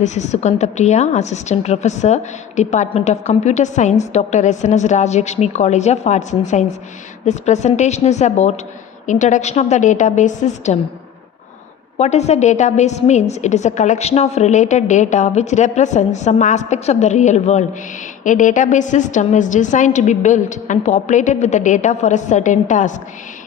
This is Sukanta Priya, Assistant Professor, Department of Computer Science, Dr. S.N.S. Rajekshmi College of Arts and Science. This presentation is about Introduction of the Database System. What is a database means? It is a collection of related data which represents some aspects of the real world. A database system is designed to be built and populated with the data for a certain task.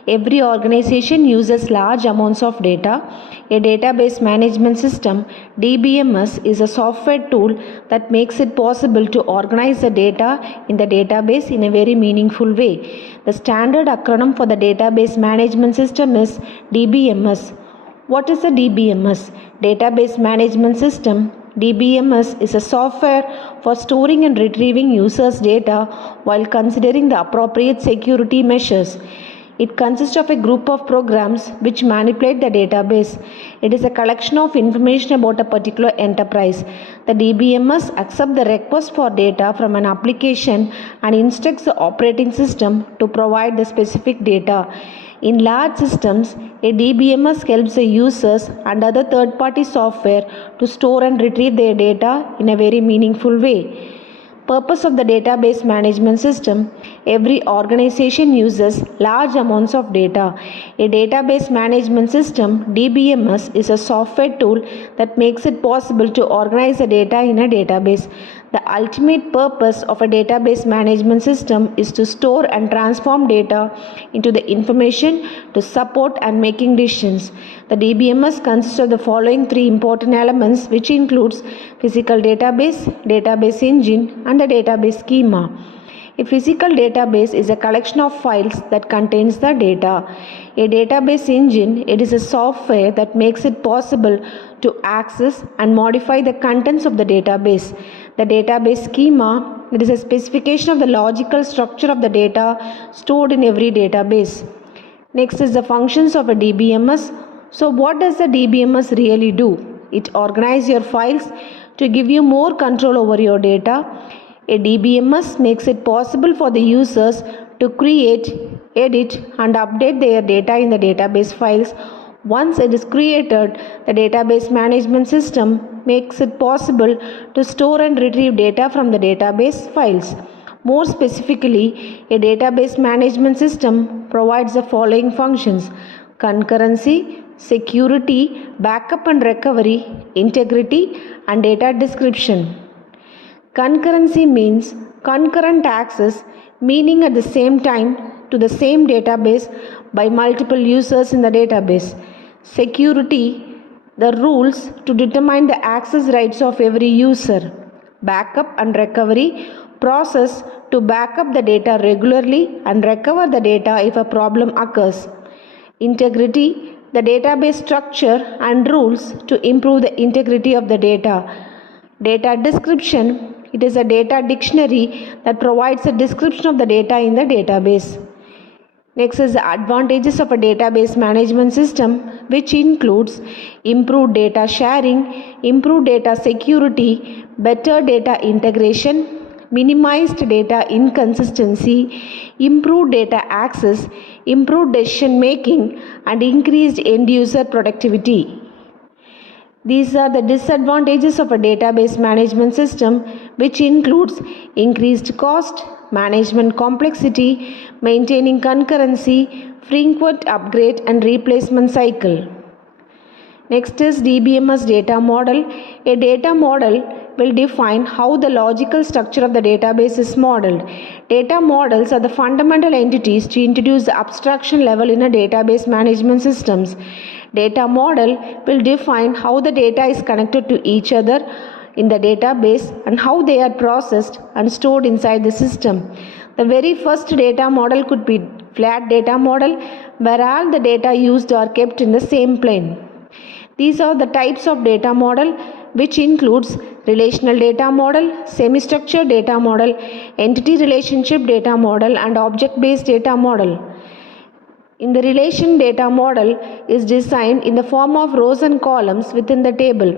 Every organization uses large amounts of data. A database management system, DBMS, is a software tool that makes it possible to organize the data in the database in a very meaningful way. The standard acronym for the database management system is DBMS. What is a DBMS? Database Management System. DBMS is a software for storing and retrieving users' data while considering the appropriate security measures. It consists of a group of programs which manipulate the database. It is a collection of information about a particular enterprise. The DBMS accepts the request for data from an application and instructs the operating system to provide the specific data. In large systems, a DBMS helps the users and other third-party software to store and retrieve their data in a very meaningful way. Purpose of the database management system: every organization uses large amounts of data. A database management system, DBMS, is a software tool that makes it possible to organize the data in a database. The ultimate purpose of a database management system is to store and transform data into the information to support and making decisions. The DBMS consists of the following three important elements, which includes physical database, database engine, and the database schema. A physical database is a collection of files that contains the data. A database engine, it is a software that makes it possible to access and modify the contents of the database. The database schema, it is a specification of the logical structure of the data stored in every database. Next is the functions of a DBMS. So what does the DBMS really do? It organizes your files to give you more control over your data. A DBMS makes it possible for the users to create, edit, and update their data in the database files. Once it is created, the database management system makes it possible to store and retrieve data from the database files. More specifically, a database management system provides the following functions: concurrency, security, backup and recovery, integrity, and data description. Concurrency means concurrent access, meaning at the same time to the same database by multiple users in the database. Security, the rules to determine the access rights of every user. Backup and recovery, process to back up the data regularly and recover the data if a problem occurs. Integrity, the database structure and rules to improve the integrity of the data. Data description, it is a data dictionary that provides a description of the data in the database. Next is the advantages of a database management system, which includes improved data sharing, improved data security, better data integration, minimized data inconsistency, improved data access, improved decision making, and increased end user productivity. These are the disadvantages of a database management system, which includes increased cost, management complexity, maintaining concurrency, frequent upgrade and replacement cycle. Next is DBMS data model. A data model will define how the logical structure of the database is modeled. Data models are the fundamental entities to introduce the abstraction level in a database management systems. Data model will define how the data is connected to each other in the database and how they are processed and stored inside the system. The very first data model could be flat data model, where all the data used are kept in the same plane. These are the types of data model, which includes relational data model, semi-structured data model, entity relationship data model, and object-based data model. In the relation data model is designed in the form of rows and columns within the table.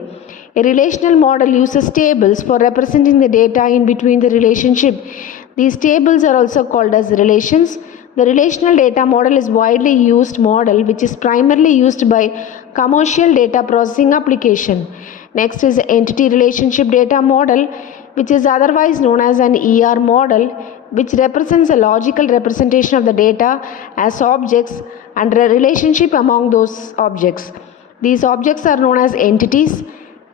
A relational model uses tables for representing the data in between the relationship. These tables are also called as relations. The relational data model is widely used model which is primarily used by commercial data processing application. Next is the entity relationship data model, which is otherwise known as an ER model, which represents a logical representation of the data as objects and a relationship among those objects. These objects are known as entities.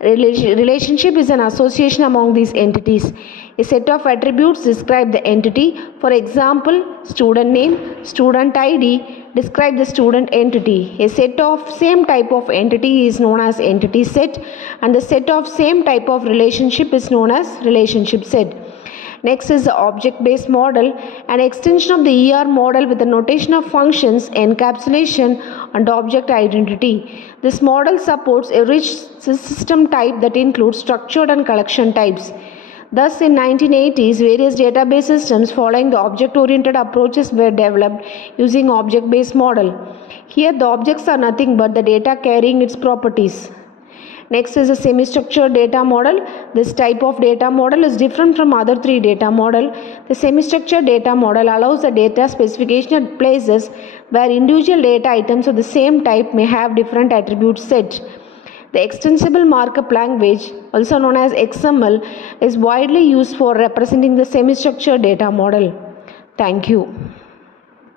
Relationship is an association among these entities. A set of attributes describe the entity. For example, student name, student ID describe the student entity. A set of same type of entity is known as entity set, and the set of same type of relationship is known as relationship set. Next is the object-based model, an extension of the ER model with the notation of functions, encapsulation, and object identity. This model supports a rich system type that includes structured and collection types. Thus, in 1980s, various database systems following the object-oriented approaches were developed using object-based model. Here, the objects are nothing but the data carrying its properties. Next is a semi-structured data model. This type of data model is different from other three data model. The semi-structured data model allows the data specification at places where individual data items of the same type may have different attribute set. The extensible markup language, also known as XML, is widely used for representing the semi-structured data model. Thank you.